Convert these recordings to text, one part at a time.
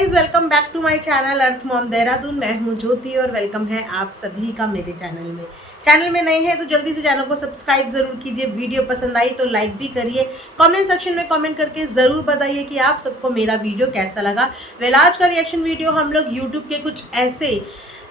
Guys, welcome back to my channel earth mom Dehradun. मैं हूं ज्योति और वेलकम है आप सभी का मेरे चैनल में नए हैं तो जल्दी से चैनल को सब्सक्राइब जरूर कीजिए। वीडियो पसंद आई तो लाइक भी करिए। कमेंट सेक्शन में कमेंट करके ज़रूर बताइए कि आप सबको मेरा वीडियो कैसा लगा। आज का रिएक्शन वीडियो हम लोग यूट्यूब के कुछ ऐसे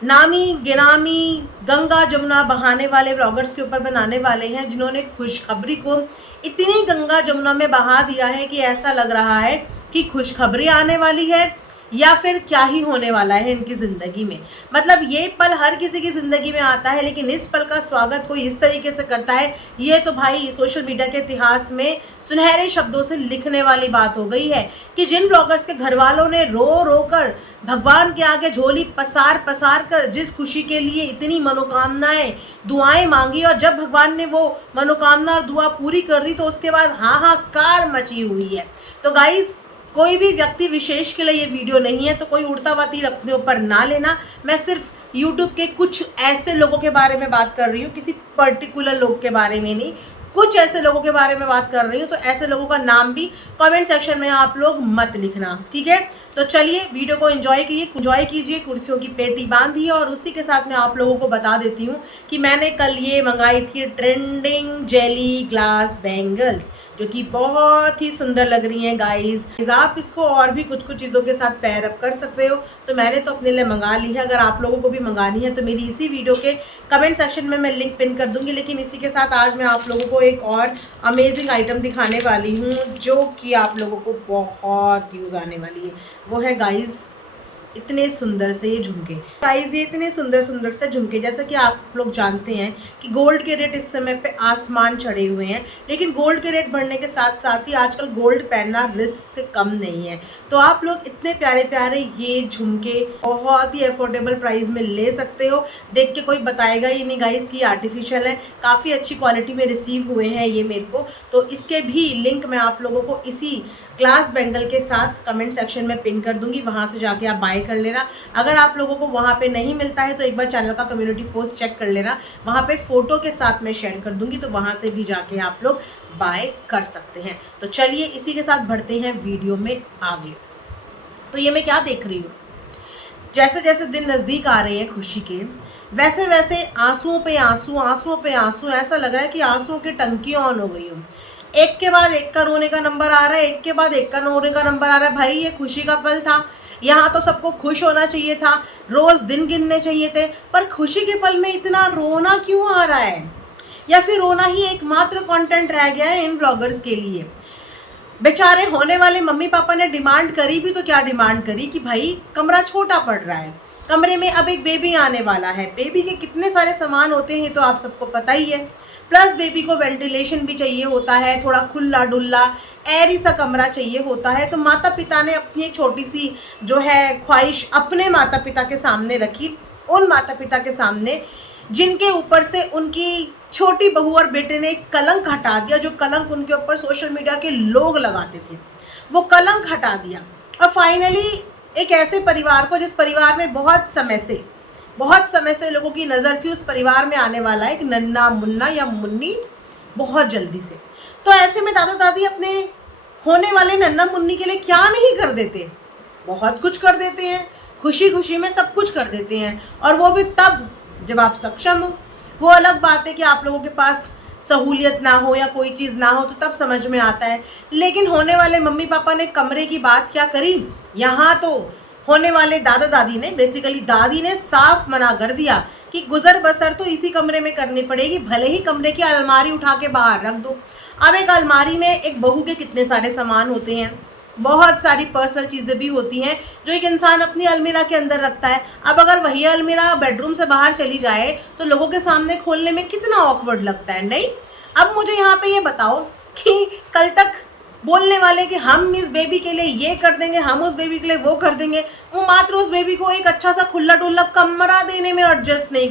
नामी गिरामी गंगा जमुना बहाने वाले व्लॉगर्स के ऊपर बनाने वाले हैं जिन्होंने खुशखबरी को इतनी गंगा जमुना में बहा दिया है कि ऐसा लग रहा है कि खुशखबरी आने वाली है या फिर क्या ही होने वाला है इनकी ज़िंदगी में। मतलब ये पल हर किसी की ज़िंदगी में आता है, लेकिन इस पल का स्वागत कोई इस तरीके से करता है, ये तो भाई सोशल मीडिया के इतिहास में सुनहरे शब्दों से लिखने वाली बात हो गई है कि जिन ब्लॉगर्स के घर वालों ने रो रो कर भगवान के आगे झोली पसार पसार कर जिस खुशी के लिए इतनी मनोकामनाएं दुआएं मांगी, और जब भगवान ने वो मनोकामना और दुआ पूरी कर दी तो उसके बाद हाहाकार मची हुई है। तो गाइस, कोई भी व्यक्ति विशेष के लिए ये वीडियो नहीं है, तो कोई उड़ता तीर अपने ऊपर ना लेना। मैं सिर्फ यूट्यूब के कुछ ऐसे लोगों के बारे में बात कर रही हूँ, किसी पर्टिकुलर लोग के बारे में नहीं, कुछ ऐसे लोगों के बारे में बात कर रही हूँ। तो ऐसे लोगों का नाम भी कमेंट सेक्शन में आप लोग मत लिखना, ठीक है। तो चलिए वीडियो को एंजॉय कीजिए। कुर्सियों की पेटी बांधी और उसी के साथ मैं आप लोगों को बता देती हूँ कि मैंने कल ये मंगाई थी ट्रेंडिंग जेली ग्लास बैंगल्स, जो कि बहुत ही सुंदर लग रही हैं गाइस। आप इसको और भी कुछ कुछ चीज़ों के साथ पैर अप कर सकते हो। तो मैंने तो अपने लिए मंगा ली है, अगर आप लोगों को भी मंगानी है तो मेरी इसी वीडियो के कमेंट सेक्शन में मैं लिंक पिन कर दूंगी। लेकिन इसी के साथ आज मैं आप लोगों को एक और अमेजिंग आइटम दिखाने वाली हूँ जो कि आप लोगों को बहुत यूज़ आने वाली है। वो है गाइस इतने सुंदर से ये झुमके। गाइस, ये इतने सुंदर सुंदर से झुमके, जैसा कि आप लोग जानते हैं कि गोल्ड के रेट इस समय पे आसमान चढ़े हुए हैं, लेकिन गोल्ड के रेट बढ़ने के साथ साथ ही आजकल गोल्ड पहनना रिस्क कम नहीं है। तो आप लोग इतने प्यारे प्यारे ये झुमके बहुत ही अफोर्डेबल प्राइस में ले सकते हो। देख के कोई बताएगा ही नहीं गाइस कि आर्टिफिशियल है, काफ़ी अच्छी क्वालिटी में रिसीव हुए हैं ये मेरे को। तो इसके भी लिंक मैं आप लोगों को इसी ग्लास बैंगल के साथ कमेंट सेक्शन में पिन कर दूंगी, वहां से जाके आप बाय कर लेना। अगर आप लोगों को वहां पे नहीं मिलता है तो एक बार चैनल का कम्युनिटी पोस्ट चेक कर लेना, वहां पे फोटो के साथ मैं शेयर कर दूंगी, तो वहां से भी जाके आप लोग बाय कर सकते हैं। तो चलिए इसी के साथ बढ़ते हैं वीडियो में आगे। तो ये मैं क्या देख रही हूँ, जैसे जैसे दिन नज़दीक आ रहे हैं खुशी के, वैसे वैसे आंसुओं पे आंसू, ऐसा लग रहा है कि आंसुओं की टंकी ऑन हो गई हो। एक के बाद एक का रोने का नंबर आ रहा है, एक के बाद एक का रोने का नंबर आ रहा है। भाई, ये खुशी का पल था, यहाँ तो सबको खुश होना चाहिए था, रोज दिन गिनने चाहिए थे, पर खुशी के पल में इतना रोना क्यों आ रहा है? या फिर रोना ही एकमात्र कंटेंट रह गया है इन ब्लॉगर्स के लिए? बेचारे होने वाले मम्मी पापा ने डिमांड करी भी तो क्या डिमांड करी कि भाई कमरा छोटा पड़ रहा है, कमरे में अब एक बेबी आने वाला है, बेबी के कितने सारे सामान होते हैं तो आप सबको पता ही है। प्लस बेबी को वेंटिलेशन भी चाहिए होता है, थोड़ा खुला डुल्ला एरी सा कमरा चाहिए होता है। तो माता पिता ने अपनी एक छोटी सी जो है ख्वाहिश अपने माता पिता के सामने रखी, उन माता पिता के सामने जिनके ऊपर से उनकी छोटी बहू और बेटे ने एक कलंक हटा दिया, जो कलंक उनके ऊपर सोशल मीडिया के लोग लगाते थे, वो कलंक हटा दिया। और फाइनली एक ऐसे परिवार को, जिस परिवार में बहुत समय से लोगों की नज़र थी, उस परिवार में आने वाला है एक नन्ना मुन्ना या मुन्नी बहुत जल्दी से। तो ऐसे में दादा दादी अपने होने वाले नन्ना मुन्नी के लिए क्या नहीं कर देते? बहुत कुछ कर देते हैं, खुशी खुशी में सब कुछ कर देते हैं, और वो भी तब जब आप सक्षम हो। वो अलग बात है कि आप लोगों के पास सहूलियत ना हो या कोई चीज़ ना हो, तो तब समझ में आता है। लेकिन होने वाले मम्मी पापा ने कमरे की बात क्या करी, यहाँ तो होने वाले दादा दादी ने, बेसिकली दादी ने साफ मना कर दिया कि गुजर बसर तो इसी कमरे में करनी पड़ेगी, भले ही कमरे की अलमारी उठा के बाहर रख दो। अब एक अलमारी में एक बहू के कितने सारे सामान होते हैं, बहुत सारी पर्सनल चीज़ें भी होती हैं जो एक इंसान अपनी अलमीरा के अंदर रखता है। अब अगर वही अलमीरा बेडरूम से बाहर चली जाए तो लोगों के सामने खोलने में कितना ऑकवर्ड लगता है, नहीं? अब मुझे यहाँ पे ये बताओ कि कल तक बोलने वाले कि हम इस बेबी के लिए ये कर देंगे, हम उस बेबी के लिए वो कर देंगे, वो मात्र उस बेबी को एक अच्छा सा खुला डुल्ला कमरा देने में एडजस्ट नहीं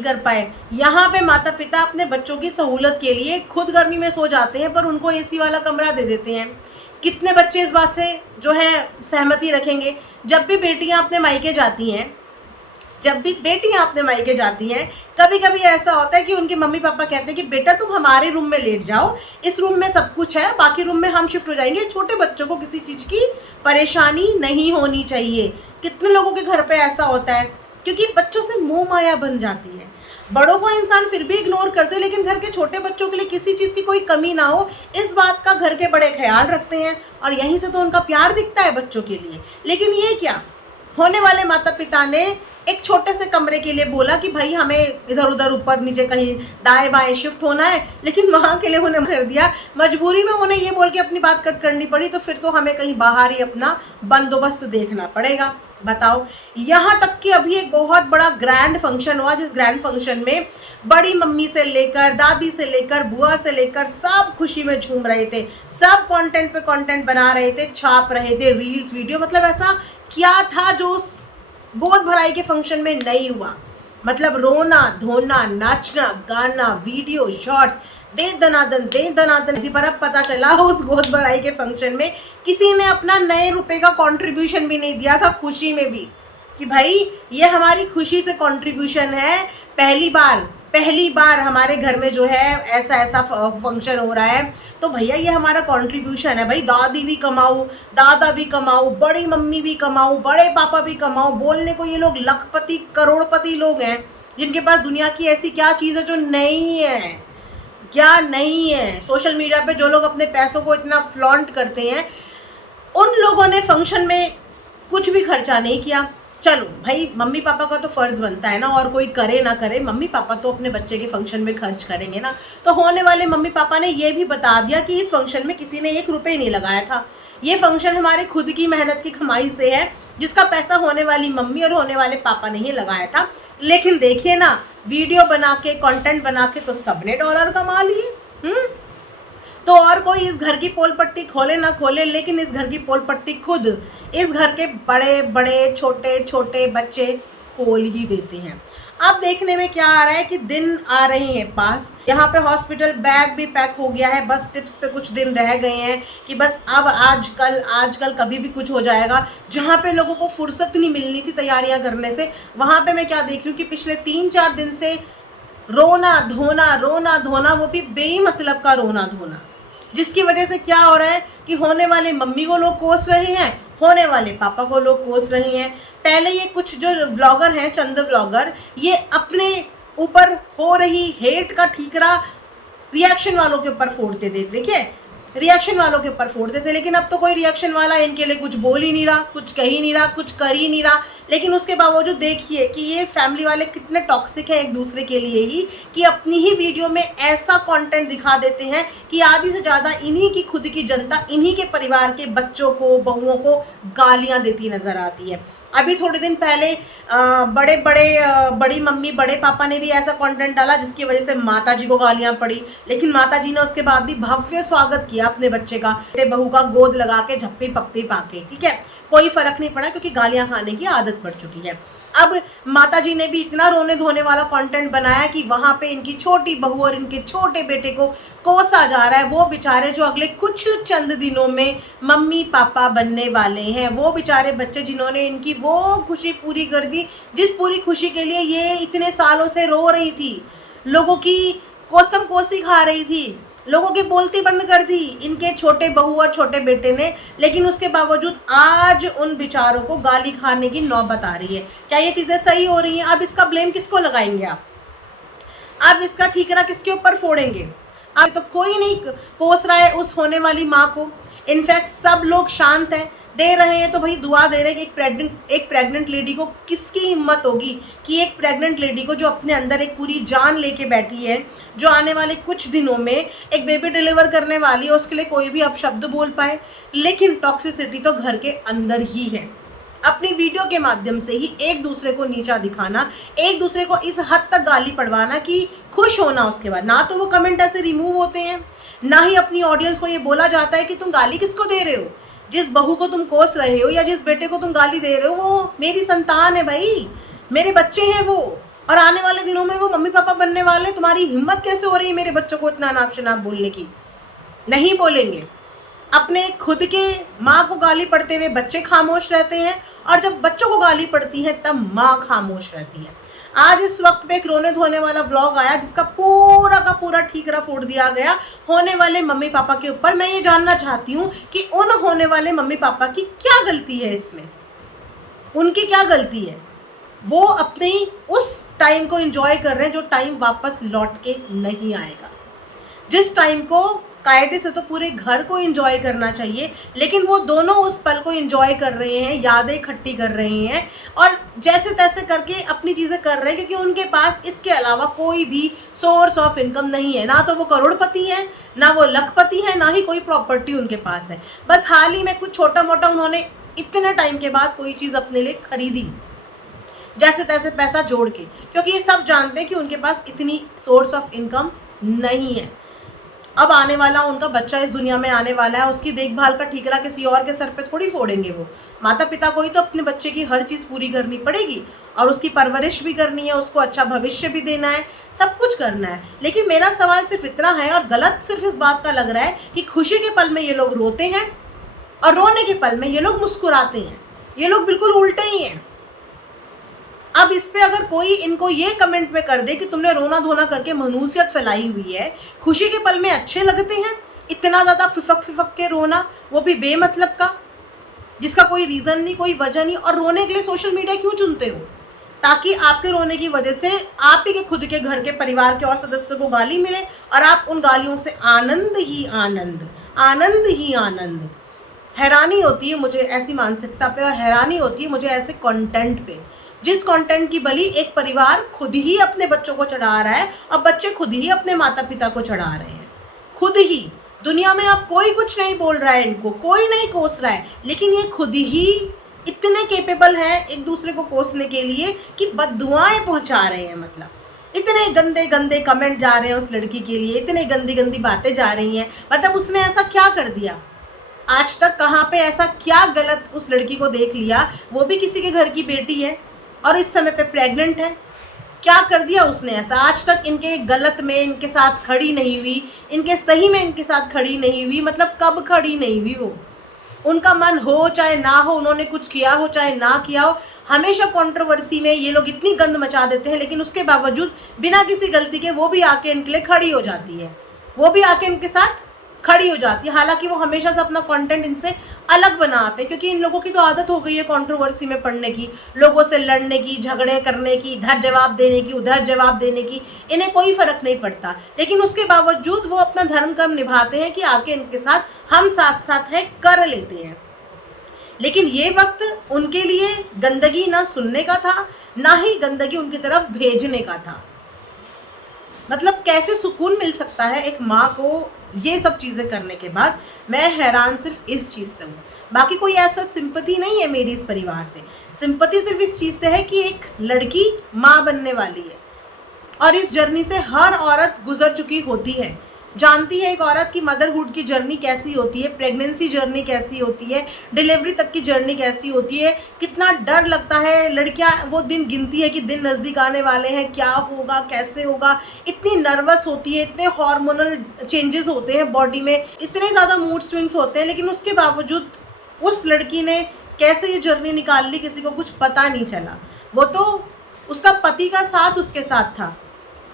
कर पाए। यहाँ पे माता पिता अपने बच्चों की सहूलत के लिए खुद गर्मी में सो जाते हैं, पर उनको एसी वाला कमरा दे देते हैं। कितने बच्चे इस बात से जो है सहमति रखेंगे? जब भी बेटियाँ अपने मायके जाती हैं, जब भी बेटियां अपने मायके जाती हैं, कभी कभी ऐसा होता है कि उनके मम्मी पापा कहते हैं कि बेटा तुम हमारे रूम में लेट जाओ, इस रूम में सब कुछ है, बाकी रूम में हम शिफ्ट हो जाएंगे, छोटे बच्चों को किसी चीज़ की परेशानी नहीं होनी चाहिए। कितने लोगों के घर पे ऐसा होता है, क्योंकि बच्चों से मोह माया बन जाती है। बड़ों को इंसान फिर भी इग्नोर कर दे, लेकिन घर के छोटे बच्चों के लिए किसी चीज़ की कोई कमी ना हो, इस बात का घर के बड़े ख्याल रखते हैं, और यहीं से तो उनका प्यार दिखता है बच्चों के लिए। लेकिन ये क्या, होने वाले माता पिता ने एक छोटे से कमरे के लिए बोला कि भाई हमें इधर उधर ऊपर नीचे कहीं दाएं बाएं शिफ्ट होना है, लेकिन वहाँ के लिए उन्हें कर दिया, मजबूरी में उन्हें ये बोल के अपनी बात कट करनी पड़ी, तो फिर तो हमें कहीं बाहर ही अपना बंदोबस्त देखना पड़ेगा। बताओ, यहाँ तक कि अभी एक बहुत बड़ा ग्रैंड फंक्शन हुआ, जिस ग्रैंड फंक्शन में बड़ी मम्मी से लेकर दादी से लेकर बुआ से लेकर सब खुशी में झूम रहे थे, सब कंटेंट पे कंटेंट बना रहे थे, छाप रहे थे, रील्स वीडियो। मतलब ऐसा क्या था जो उस गोद भराई के फंक्शन में नहीं हुआ। मतलब रोना धोना, नाचना गाना, वीडियो शॉर्ट्स, दे दनादन थी। पर अब पता चला उस गोद भराई के फंक्शन में किसी ने अपना नए रुपए का कंट्रीब्यूशन भी नहीं दिया था, खुशी में भी, कि भाई ये हमारी खुशी से कंट्रीब्यूशन है, पहली बार हमारे घर में जो है ऐसा फंक्शन हो रहा है, तो भैया ये हमारा कंट्रीब्यूशन है। भाई दादी भी कमाऊँ, दादा भी कमाऊँ, बड़ी मम्मी भी कमाऊँ, बड़े पापा भी कमाऊँ। बोलने को ये लोग लखपति करोड़पति लोग हैं, जिनके पास दुनिया की ऐसी क्या चीज़ है जो नहीं है, क्या नहीं है। सोशल मीडिया पे जो लोग अपने पैसों को इतना फ्लॉन्ट करते हैं, उन लोगों ने फंक्शन में कुछ भी खर्चा नहीं किया। चलो भाई, मम्मी पापा का तो फ़र्ज़ बनता है ना, और कोई करे ना करे, मम्मी पापा तो अपने बच्चे के फंक्शन में खर्च करेंगे ना। तो होने वाले मम्मी पापा ने ये भी बता दिया कि इस फंक्शन में किसी ने 1 रुपये नहीं लगाया था, ये फंक्शन हमारे खुद की मेहनत की कमाई से है, जिसका पैसा होने वाली मम्मी और होने वाले पापा ने ही लगाया था। लेकिन देखिए ना, वीडियो बना के, कंटेंट बना के तो सबने डॉलर कमा लिए। तो और कोई इस घर की पोल पट्टी खोले ना खोले, लेकिन इस घर की पोल पट्टी खुद इस घर के बड़े बड़े छोटे छोटे बच्चे खोल ही देते हैं। अब देखने में क्या आ रहा है कि दिन आ रहे हैं पास, यहाँ पे हॉस्पिटल बैग भी पैक हो गया है, बस टिप्स पे कुछ दिन रह गए हैं कि बस अब आजकल कभी भी कुछ हो जाएगा। जहाँ पे लोगों को फुर्सत नहीं मिलनी थी तैयारियां करने से, वहाँ पे मैं क्या देख रही हूँ कि पिछले 3-4 दिन से रोना धोना, वो भी बेमतलब का रोना धोना, जिसकी वजह से क्या हो रहा है कि होने वाले मम्मी को लोग कोस रहे हैं, होने वाले पापा को लोग कोस रहे हैं। पहले ये कुछ जो व्लॉगर हैं, चंद व्लॉगर, ये अपने ऊपर हो रही हेट का ठीकरा रिएक्शन वालों के ऊपर फोड़ते थे। देखिए, रिएक्शन वालों के ऊपर फोड़ते थे, लेकिन अब तो कोई रिएक्शन वाला इनके लिए कुछ बोल ही नहीं रहा, कुछ कह ही नहीं रहा, कुछ कर ही नहीं रहा। लेकिन उसके बावजूद देखिए कि ये फैमिली वाले कितने टॉक्सिक हैं एक दूसरे के लिए ही, कि अपनी ही वीडियो में ऐसा कंटेंट दिखा देते हैं कि आधी से ज़्यादा इन्हीं की खुद की जनता, इन्हीं के परिवार के बच्चों को, बहुओं को गालियाँ देती नज़र आती है। अभी थोड़े दिन पहले बड़ी मम्मी बड़े पापा ने भी ऐसा कंटेंट डाला जिसकी वजह से माता जी को गालियाँ पड़ी, लेकिन माता जी ने उसके बाद भी भव्य स्वागत किया अपने बच्चे का, बेटे बहू का गोद लगा के, झप्पी पप्पी पाके। ठीक है, कोई फर्क नहीं पड़ा, क्योंकि गालियाँ खाने की आदत पड़ चुकी है। अब माता जी ने भी इतना रोने धोने वाला कंटेंट बनाया कि वहाँ पे इनकी छोटी बहू और इनके छोटे बेटे को कोसा जा रहा है। वो बेचारे जो अगले कुछ चंद दिनों में मम्मी पापा बनने वाले हैं, वो बेचारे बच्चे जिन्होंने इनकी वो खुशी पूरी कर दी, जिस पूरी खुशी के लिए ये इतने सालों से रो रही थी, लोगों की कोसम कोसी खा रही थी, लोगों की बोलती बंद कर दी इनके छोटे बहू और छोटे बेटे ने। लेकिन उसके बावजूद आज उन बेचारों को गाली खाने की नौबत आ रही है। क्या ये चीज़ें सही हो रही हैं? अब इसका ब्लेम किसको लगाएंगे आप? अब इसका ठीकरा किसके ऊपर फोड़ेंगे? अब तो कोई नहीं कोस रहा है उस होने वाली माँ को। इनफैक्ट सब लोग शांत हैं, दे रहे हैं तो भाई दुआ दे रहे हैं कि एक प्रेग्नेंट लेडी को किसकी हिम्मत होगी कि एक प्रेग्नेंट लेडी को जो अपने अंदर एक पूरी जान लेके बैठी है, जो आने वाले कुछ दिनों में एक बेबी डिलीवर करने वाली है, उसके लिए कोई भी अपशब्द बोल पाए। लेकिन टॉक्सिसिटी तो घर के अंदर ही है। अपनी वीडियो के माध्यम से ही एक दूसरे को नीचा दिखाना, एक दूसरे को इस हद तक गाली पड़वाना कि खुश होना। उसके बाद ना तो वो कमेंट ऐसे रिमूव होते हैं, ना ही अपनी ऑडियंस को ये बोला जाता है कि तुम गाली किसको दे रहे हो, जिस बहू को तुम कोस रहे हो या जिस बेटे को तुम गाली दे रहे हो वो मेरी संतान है भाई, मेरे बच्चे हैं वो, और आने वाले दिनों में वो मम्मी पापा बनने वाले। तुम्हारी हिम्मत कैसे हो रही है मेरे बच्चों को इतना नाप शनाप बोलने की? नहीं बोलेंगे। अपने खुद के माँ को गाली पड़ते हुए बच्चे खामोश रहते हैं, और जब बच्चों को गाली पड़ती है तब माँ खामोश रहती है। आज इस वक्त पे एक रोने धोने वाला व्लॉग आया जिसका पूरा का पूरा ठीकरा फोड़ दिया गया होने वाले मम्मी पापा के ऊपर। मैं ये जानना चाहती हूँ कि उन होने वाले मम्मी पापा की क्या गलती है, इसमें उनकी क्या गलती है? वो अपनी उस टाइम को एंजॉय कर रहे हैं जो टाइम वापस लौट के नहीं आएगा, जिस टाइम को कायदे से तो पूरे घर को एंजॉय करना चाहिए, लेकिन वो दोनों उस पल को एंजॉय कर रहे हैं, यादें इकट्ठी कर रहे हैं और जैसे तैसे करके अपनी चीज़ें कर रहे हैं, क्योंकि उनके पास इसके अलावा कोई भी सोर्स ऑफ इनकम नहीं है। ना तो वो करोड़पति है, ना वो लखपति है, ना ही कोई प्रॉपर्टी उनके पास है। बस हाल ही में कुछ छोटा मोटा उन्होंने इतने टाइम के बाद कोई चीज़ अपने लिए खरीदी जैसे तैसे पैसा जोड़ के, क्योंकि ये सब जानते हैं कि उनके पास इतनी सोर्स ऑफ इनकम नहीं है। अब आने वाला उनका बच्चा इस दुनिया में आने वाला है, उसकी देखभाल का ठीकरा किसी और के सर पे थोड़ी फोड़ेंगे वो। माता पिता को ही तो अपने बच्चे की हर चीज़ पूरी करनी पड़ेगी और उसकी परवरिश भी करनी है, उसको अच्छा भविष्य भी देना है, सब कुछ करना है। लेकिन मेरा सवाल सिर्फ इतना है, और गलत सिर्फ इस बात का लग रहा है कि खुशी के पल में ये लोग रोते हैं और रोने के पल में ये लोग मुस्कुराते हैं। ये लोग बिल्कुल उल्टे ही हैं। अब इस पे अगर कोई इनको ये कमेंट में कर दे कि तुमने रोना धोना करके मनुष्यत फैलाई हुई है, खुशी के पल में अच्छे लगते हैं, इतना ज़्यादा फिफक फिफक के रोना, वो भी बेमतलब का, जिसका कोई रीज़न नहीं, कोई वजह नहीं, और रोने के लिए सोशल मीडिया क्यों चुनते हो? ताकि आपके रोने की वजह से आप ही के खुद के घर के परिवार के और सदस्यों को गाली मिले और आप उन गालियों से आनंद ही आनंद, आनंद ही आनंद। हैरानी होती है मुझे ऐसी मानसिकता पे, और हैरानी होती है मुझे ऐसे कंटेंट पे, जिस कंटेंट की बलि एक परिवार खुद ही अपने बच्चों को चढ़ा रहा है और बच्चे खुद ही अपने माता पिता को चढ़ा रहे हैं। खुद ही दुनिया में अब कोई कुछ नहीं बोल रहा है, इनको कोई नहीं कोस रहा है, लेकिन ये खुद ही इतने केपेबल हैं एक दूसरे को कोसने के लिए कि बद्दुआएं पहुंचा रहे हैं। मतलब इतने गंदे गंदे कमेंट जा रहे हैं उस लड़की के लिए, इतने गंदी गंदी बातें जा रही हैं। मतलब उसने ऐसा क्या कर दिया आज तक, कहाँ पे ऐसा क्या गलत उस लड़की को देख लिया? वो भी किसी के घर की बेटी है और इस समय पे प्रेग्नेंट है। क्या कर दिया उसने ऐसा? आज तक इनके गलत में इनके साथ खड़ी नहीं हुई, इनके सही में इनके साथ खड़ी नहीं हुई। मतलब कब खड़ी नहीं हुई? वो उनका मन हो चाहे ना हो, उन्होंने कुछ किया हो चाहे ना किया हो, हमेशा कंट्रोवर्सी में ये लोग इतनी गंद मचा देते हैं, लेकिन उसके बावजूद बिना किसी गलती के वो भी आके इनके लिए खड़ी हो जाती है, वो भी आके इनके साथ खड़ी हो जाती है। हालांकि वो हमेशा से अपना कंटेंट इनसे अलग बनाते हैं, क्योंकि इन लोगों की तो आदत हो गई है कंट्रोवर्सी में पड़ने की, लोगों से लड़ने की, झगड़े करने की, इधर जवाब देने की, उधर जवाब देने की, इन्हें कोई फर्क नहीं पड़ता। लेकिन उसके बावजूद वो अपना धर्म कर्म निभाते हैं कि आके इनके साथ हम साथ साथ है कर लेते हैं। लेकिन ये वक्त उनके लिए गंदगी ना सुनने का था, ना ही गंदगी उनकी तरफ भेजने का था। मतलब कैसे सुकून मिल सकता है एक माँ को ये सब चीज़ें करने के बाद? मैं हैरान सिर्फ इस चीज़ से हूँ। बाकी कोई ऐसा सिंपैथी नहीं है मेरी इस परिवार से। सिंपैथी सिर्फ इस चीज़ से है कि एक लड़की माँ बनने वाली है और इस जर्नी से हर औरत गुजर चुकी होती है, जानती है एक औरत की मदरहुड की जर्नी कैसी होती है, प्रेगनेंसी जर्नी कैसी होती है, डिलीवरी तक की जर्नी कैसी होती है, कितना डर लगता है। लड़कियां वो दिन गिनती है कि दिन नज़दीक आने वाले हैं, क्या होगा, कैसे होगा, इतनी नर्वस होती है, इतने हार्मोनल चेंजेस होते हैं बॉडी में, इतने ज़्यादा मूड स्विंग्स होते हैं। लेकिन उसके बावजूद उस लड़की ने कैसे ये जर्नी निकाल ली किसी को कुछ पता नहीं चला। वो तो उसका पति का साथ उसके साथ था,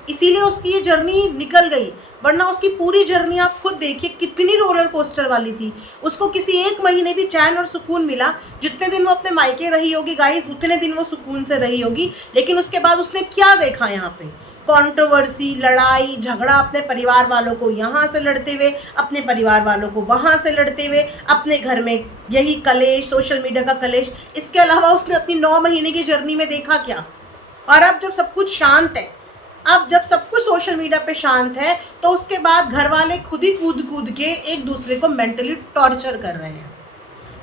इसीलिए उसकी ये जर्नी निकल गई, वरना उसकी पूरी जर्नी आप खुद देखिए कितनी रोलर कोस्टर वाली थी। उसको किसी एक महीने भी चैन और सुकून मिला? जितने दिन वो अपने मायके रही होगी गाइस, उतने दिन वो सुकून से रही होगी। लेकिन उसके बाद उसने क्या देखा? यहाँ पे कंट्रोवर्सी, लड़ाई झगड़ा, अपने परिवार वालों को यहाँ से लड़ते हुए, अपने परिवार वालों को वहाँ से लड़ते हुए, अपने घर में यही कलेश, सोशल मीडिया का कलेश। इसके अलावा उसने अपनी 9 महीने की जर्नी में देखा क्या? और अब जब सब कुछ शांत है, अब जब सब कुछ सोशल मीडिया पे शांत है, तो उसके बाद घर वाले खुद ही कूद कूद के एक दूसरे को मेंटली टॉर्चर कर रहे हैं।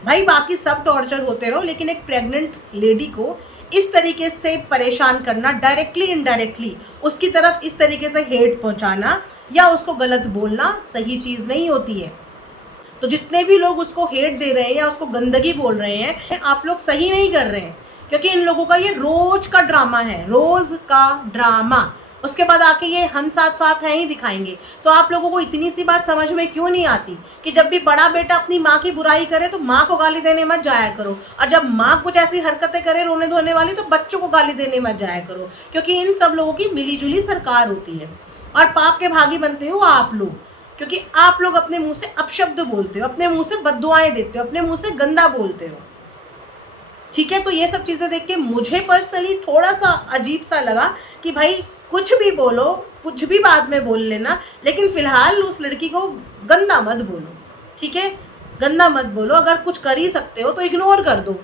भाई बाकी सब टॉर्चर होते रहो, लेकिन एक प्रेग्नेंट लेडी को इस तरीके से परेशान करना, डायरेक्टली इनडायरेक्टली उसकी तरफ इस तरीके से हेट पहुंचाना या उसको गलत बोलना सही चीज़ नहीं होती है। तो जितने भी लोग उसको हेट दे रहे हैं या उसको गंदगी बोल रहे हैं, आप लोग सही नहीं कर रहे हैं, क्योंकि इन लोगों का ये रोज का ड्रामा है, रोज का ड्रामा। उसके बाद आके ये हम साथ साथ हैं ही दिखाएंगे। तो आप लोगों को इतनी सी बात समझ में क्यों नहीं आती कि जब भी बड़ा बेटा अपनी माँ की बुराई करे तो माँ को गाली देने मत जाया करो, और जब माँ कुछ ऐसी हरकतें करे रोने धोने वाली तो बच्चों को गाली देने मत जाया करो, क्योंकि इन सब लोगों की मिलीजुली सरकार होती है और पाप के भागी बनते हो आप लोग, क्योंकि आप लोग अपने मुंह से अपशब्द बोलते हो, अपने मुंह से बद्दुआएं देते हो, अपने मुंह से गंदा बोलते हो। ठीक है, तो ये सब चीज़ें देख के मुझे पर्सनली थोड़ा सा अजीब सा लगा कि भाई कुछ भी बोलो, कुछ भी बाद में बोल लेना, लेकिन फिलहाल उस लड़की को गंदा मत बोलो। ठीक है, गंदा मत बोलो। अगर कुछ कर ही सकते हो तो इग्नोर कर दो।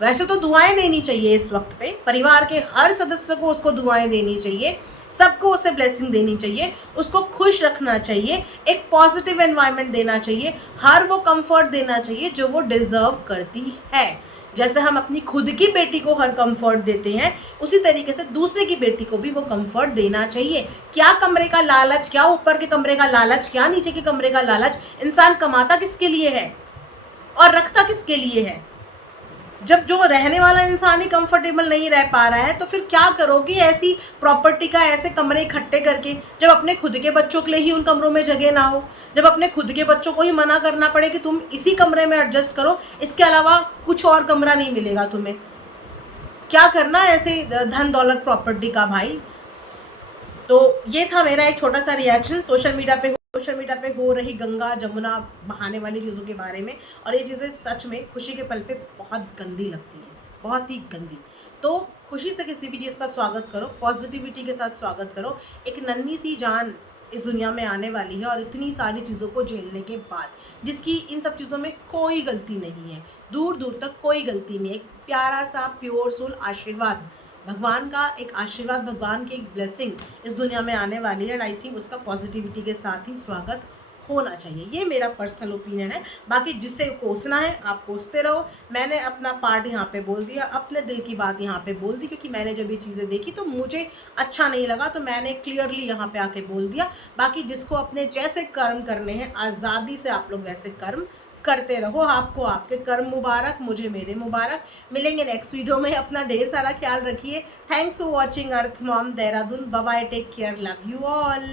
वैसे तो दुआएं देनी चाहिए इस वक्त पे, परिवार के हर सदस्य को उसको दुआएं देनी चाहिए, सबको उसे ब्लेसिंग देनी चाहिए, उसको खुश रखना चाहिए, एक पॉजिटिव एनवायरनमेंट देना चाहिए, हर वो कंफर्ट देना चाहिए जो वो डिजर्व करती है। जैसे हम अपनी खुद की बेटी को हर कंफर्ट देते हैं, उसी तरीके से दूसरे की बेटी को भी वो कंफर्ट देना चाहिए। क्या कमरे का लालच, क्या ऊपर के कमरे का लालच, क्या नीचे के कमरे का लालच? इंसान कमाता किसके लिए है और रखता किसके लिए है? जब जो रहने वाला इंसान ही कंफर्टेबल नहीं रह पा रहा है तो फिर क्या करोगे ऐसी प्रॉपर्टी का ऐसे कमरे इकट्ठे करके, जब अपने खुद के बच्चों के लिए ही उन कमरों में जगह ना हो, जब अपने खुद के बच्चों को ही मना करना पड़े कि तुम इसी कमरे में एडजस्ट करो, इसके अलावा कुछ और कमरा नहीं मिलेगा तुम्हें। क्या करना है ऐसे धन दौलत प्रॉपर्टी का भाई? तो ये था मेरा एक छोटा सा रिएक्शन सोशल मीडिया पे हो रही गंगा जमुना बहाने वाली चीज़ों के बारे में। और ये चीज़ें सच में खुशी के पल पे बहुत गंदी लगती हैं, बहुत ही गंदी। तो खुशी से किसी भी चीज़ का स्वागत करो, पॉजिटिविटी के साथ स्वागत करो। एक नन्ही सी जान इस दुनिया में आने वाली है और इतनी सारी चीज़ों को झेलने के बाद, जिसकी इन सब चीज़ों में कोई गलती नहीं है, दूर दूर तक कोई गलती नहीं है। एक प्यारा सा प्योर सोल आशीर्वाद, भगवान का एक आशीर्वाद, भगवान की एक ब्लेसिंग इस दुनिया में आने वाली है। एंड आई थिंक उसका पॉजिटिविटी के साथ ही स्वागत होना चाहिए। ये मेरा पर्सनल ओपिनियन है। बाकी जिससे कोसना है आप कोसते रहो। मैंने अपना पार्ट यहाँ पे बोल दिया, अपने दिल की बात यहाँ पे बोल दी, क्योंकि मैंने जब ये चीज़ें देखी तो मुझे अच्छा नहीं लगा, तो मैंने क्लियरली यहाँ पे आके बोल दिया। बाकी जिसको अपने जैसे कर्म करने हैं आज़ादी से आप लोग वैसे कर्म करते रहो। आपको आपके कर्म मुबारक, मुझे मेरे मुबारक। मिलेंगे नेक्स्ट वीडियो में। अपना ढेर सारा ख्याल रखिए। Thanks for watching earth mom Dehradun. Bye bye, take care, love you all.